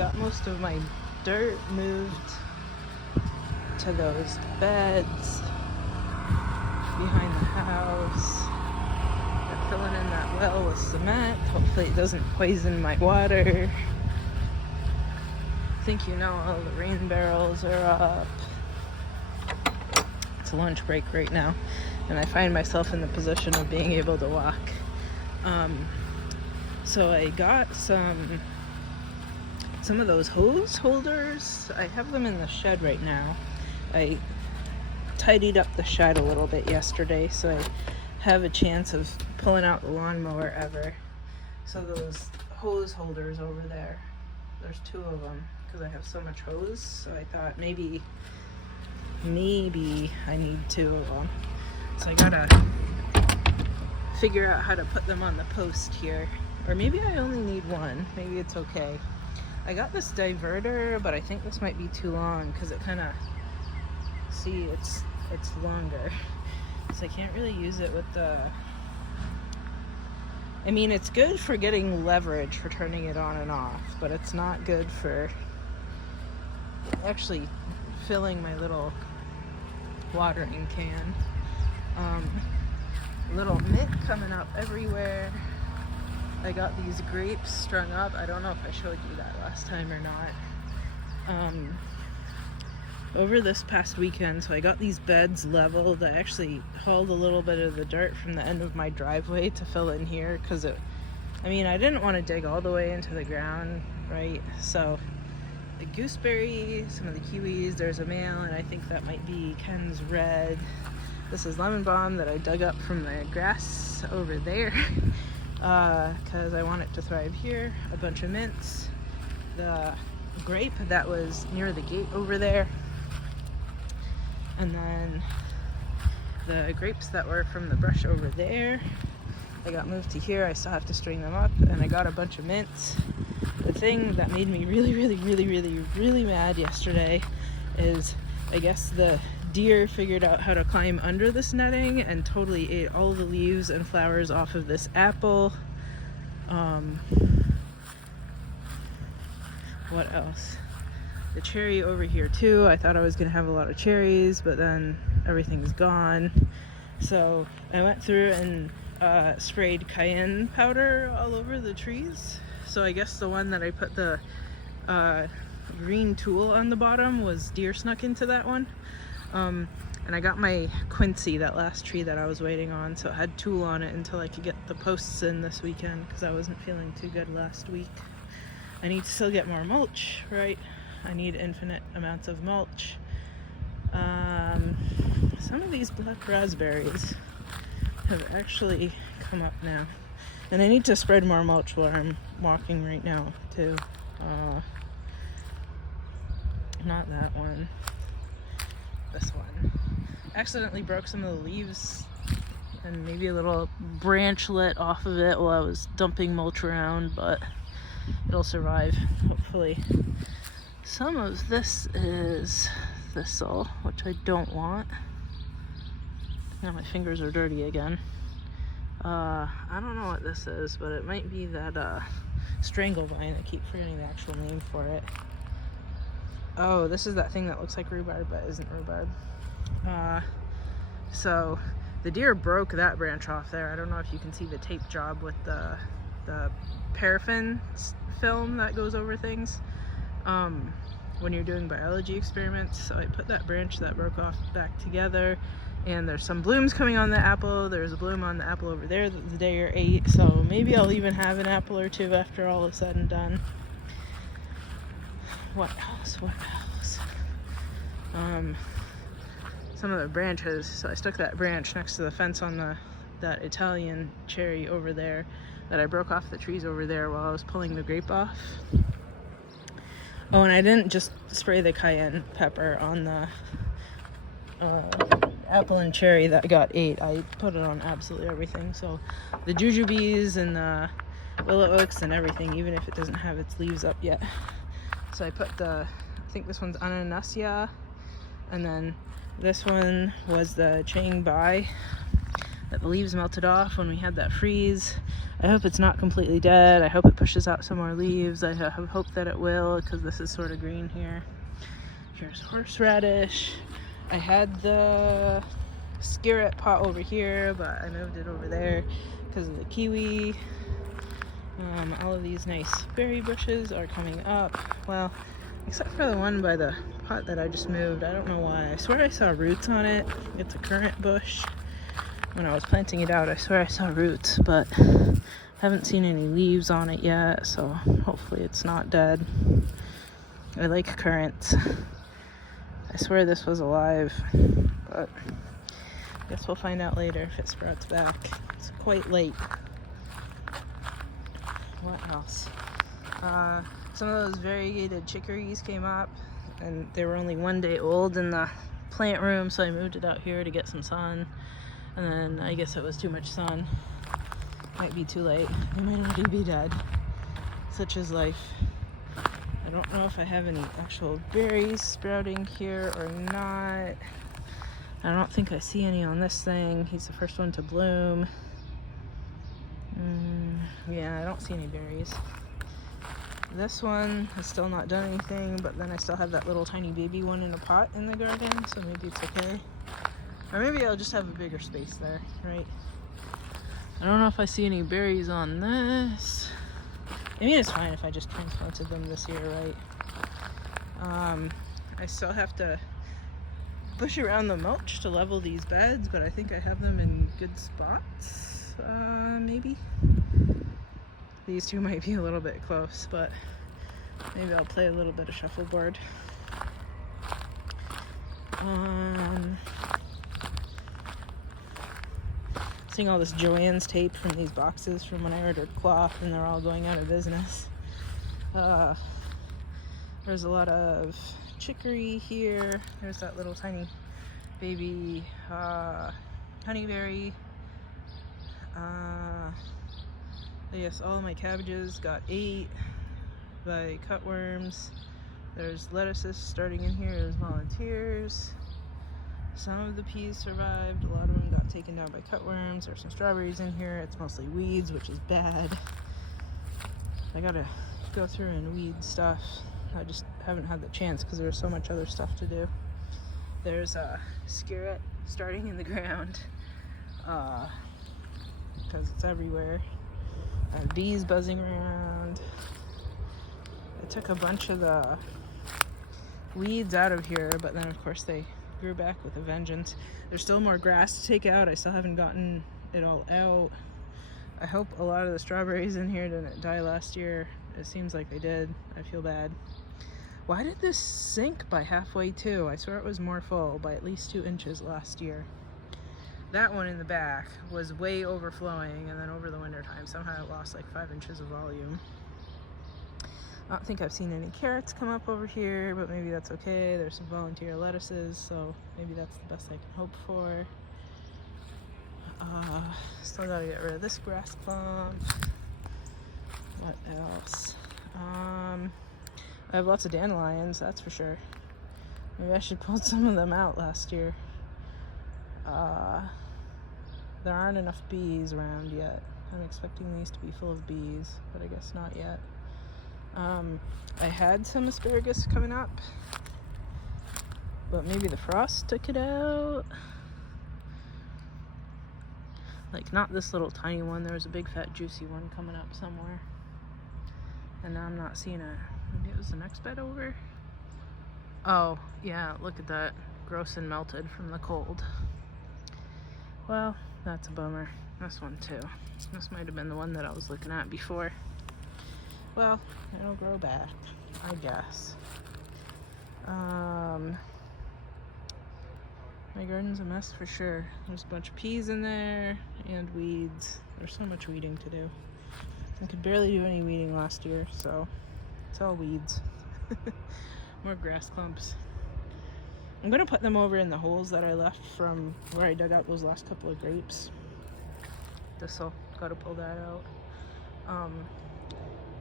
got most of my dirt moved to those beds behind the house. I'm filling in that well with cement. Hopefully it doesn't poison my water. I think you know all the rain barrels are up. It's a lunch break right now, and I find myself in the position of being able to walk. So I got some of those hose holders. I have them in the shed right now. I tidied up the shed a little bit yesterday, so I have a chance of pulling out the lawnmower ever. So those hose holders over there, there's 2 of them because I have so much hose. So I thought maybe I need 2 of them. So I gotta figure out how to put them on the post here. Or maybe I only need 1. Maybe it's okay. I got this diverter, but I think this might be too long because it kind of, see, it's longer. So I can't really use it with the, I mean, it's good for getting leverage for turning it on and off, but it's not good for actually filling my little watering can. Little mitt coming up everywhere. I got these grapes strung up. I don't know if I showed you that last time or not. Over this past weekend, so I got these beds leveled. I actually hauled a little bit of the dirt from the end of my driveway to fill in here because I didn't want to dig all the way into the ground, right? So the gooseberry, some of the kiwis, there's a male, and I think that might be Ken's red. This is lemon balm that I dug up from the grass over there because I want it to thrive here. A bunch of mints, the grape that was near the gate over there, and then the grapes that were from the brush over there. I got moved to here. I still have to string them up, and I got a bunch of mints. The thing that made me really mad yesterday is I guess the deer figured out how to climb under this netting and totally ate all the leaves and flowers off of this apple. What else? The cherry over here too. I thought I was gonna have a lot of cherries, but then everything's gone. So I went through and sprayed cayenne powder all over the trees. So I guess the one that I put the green tool on the bottom was deer snuck into that one. And I got my quincy, that last tree that I was waiting on, so it had tool on it until I could get the posts in this weekend because I wasn't feeling too good last week. I need to still get more mulch, right? I need infinite amounts of mulch. Some of these black raspberries have actually come up now. And I need to spread more mulch where I'm walking right now, too. Not that one. This one. Accidentally broke some of the leaves and maybe a little branchlet off of it while I was dumping mulch around, but it'll survive, hopefully. Some of this is thistle, which I don't want. Now my fingers are dirty again. I don't know what this is, but it might be that strangle vine. I keep forgetting the actual name for it. Oh, this is that thing that looks like rhubarb but isn't rhubarb. So the deer broke that branch off there. I don't know if you can see the tape job with the paraffin film that goes over things when you're doing biology experiments. So I put that branch that broke off back together, and there's some blooms coming on the apple. There's a bloom on the apple over there that the deer ate, so maybe I'll even have an apple or 2 after all is said and done. What else? Some of the branches, so I stuck that branch next to the fence on that Italian cherry over there that I broke off the trees over there while I was pulling the grape off. Oh, and I didn't just spray the cayenne pepper on the apple and cherry that got ate. I put it on absolutely everything. So the jujubes and the willow oaks and everything, even if it doesn't have its leaves up yet. So I put I think this one's Anastasia, and then this one was the Chang Bai. that the leaves melted off when we had that freeze. I hope it's not completely dead. I hope it pushes out some more leaves. I have hope that it will, because this is sort of green here. Here's horseradish. I had the skirret pot over here, but I moved it over there because of the kiwi. All of these nice berry bushes are coming up. Well, except for the one by the pot that I just moved. I don't know why. I swear I saw roots on it. It's a currant bush. When I was planting it out, I swear I saw roots, but haven't seen any leaves on it yet, so hopefully it's not dead. I like currants. I swear this was alive, but I guess we'll find out later if it sprouts back. It's quite late. What else? Some of those variegated chicories came up, and they were only 1 day old in the plant room, so I moved it out here to get some sun. And then I guess it was too much sun. Might be too late. They might already be dead. Such is life. I don't know if I have any actual berries sprouting here or not. I don't think I see any on this thing. He's the first one to bloom. Yeah, I don't see any berries. This one has still not done anything, but then I still have that little tiny baby one in a pot in the garden, so maybe it's okay. Or maybe I'll just have a bigger space there, right? I don't know if I see any berries on this. Maybe it's fine if I just transplanted them this year, right? I still have to push around the mulch to level these beds, but I think I have them in good spots, maybe. These two might be a little bit close, but maybe I'll play a little bit of shuffleboard. Seeing all this Joann's tape from these boxes from when I ordered cloth, and they're all going out of business. There's a lot of chicory here. There's that little tiny baby honeyberry. Yes, all of my cabbages got ate by cutworms. There's lettuces starting in here as volunteers. Some of the peas survived. A lot of them got taken down by cutworms. There's some strawberries in here. It's mostly weeds, which is bad. I gotta go through and weed stuff. I just haven't had the chance because there's so much other stuff to do. There's a skirret starting in the ground because it's everywhere. Bees buzzing around. I took a bunch of the weeds out of here, but then of course they grew back with a vengeance. There's still more grass to take out. I still haven't gotten it all out. I hope a lot of the strawberries in here didn't die last year. It seems like they did. I feel bad. Why did this sink by halfway too? I swear it was more full by at least 2 inches last year. That one in the back was way overflowing, and then over the winter time somehow it lost like 5 inches of volume. I don't think I've seen any carrots come up over here, but maybe that's okay. There's some volunteer lettuces, so maybe that's the best I can hope for. Still gotta get rid of this grass clump. What else? I have lots of dandelions, that's for sure. Maybe I should pull some of them out last year. There aren't enough bees around yet. I'm expecting these to be full of bees, but I guess not yet. I had some asparagus coming up, but maybe the frost took it out. Like, not this little tiny one. There was a big fat juicy one coming up somewhere, and now I'm not seeing it. Maybe it was the next bed over. Oh yeah, look at that, gross and melted from the cold. Well, that's a bummer. This one too. This might have been the one that I was looking at before. Well, it'll grow back, I guess. My garden's a mess for sure. There's a bunch of peas in there and weeds. There's so much weeding to do. I could barely do any weeding last year, so it's all weeds. More grass clumps. I'm gonna put them over in the holes that I left from where I dug out those last couple of grapes. This'll, gotta pull that out.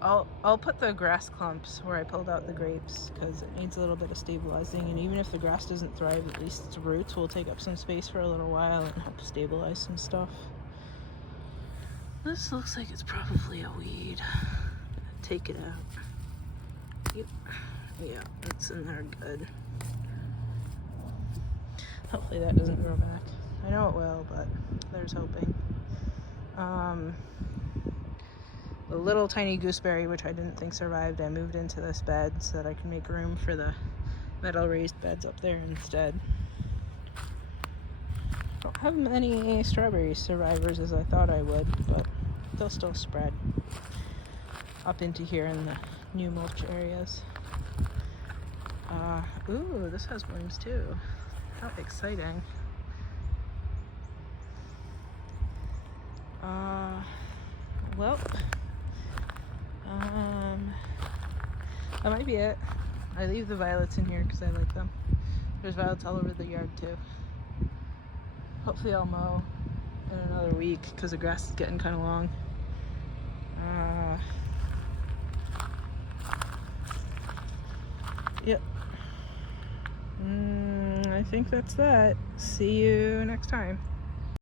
I'll put the grass clumps where I pulled out the grapes because it needs a little bit of stabilizing, and even if the grass doesn't thrive, at least its roots will take up some space for a little while and help stabilize some stuff. This looks like it's probably a weed. Take it out. Yep. Yeah, it's in there good. Hopefully that doesn't grow back. I know it will, but there's hoping. The little tiny gooseberry, which I didn't think survived, I moved into this bed so that I can make room for the metal raised beds up there instead. Don't have many strawberry survivors as I thought I would, but they'll still spread up into here in the new mulch areas. Ooh, this has worms too. How exciting. Well, that might be it. I leave the violets in here because I like them. There's violets all over the yard too. Hopefully I'll mow in another week because the grass is getting kind of long. Yep. I think that's that. See you next time.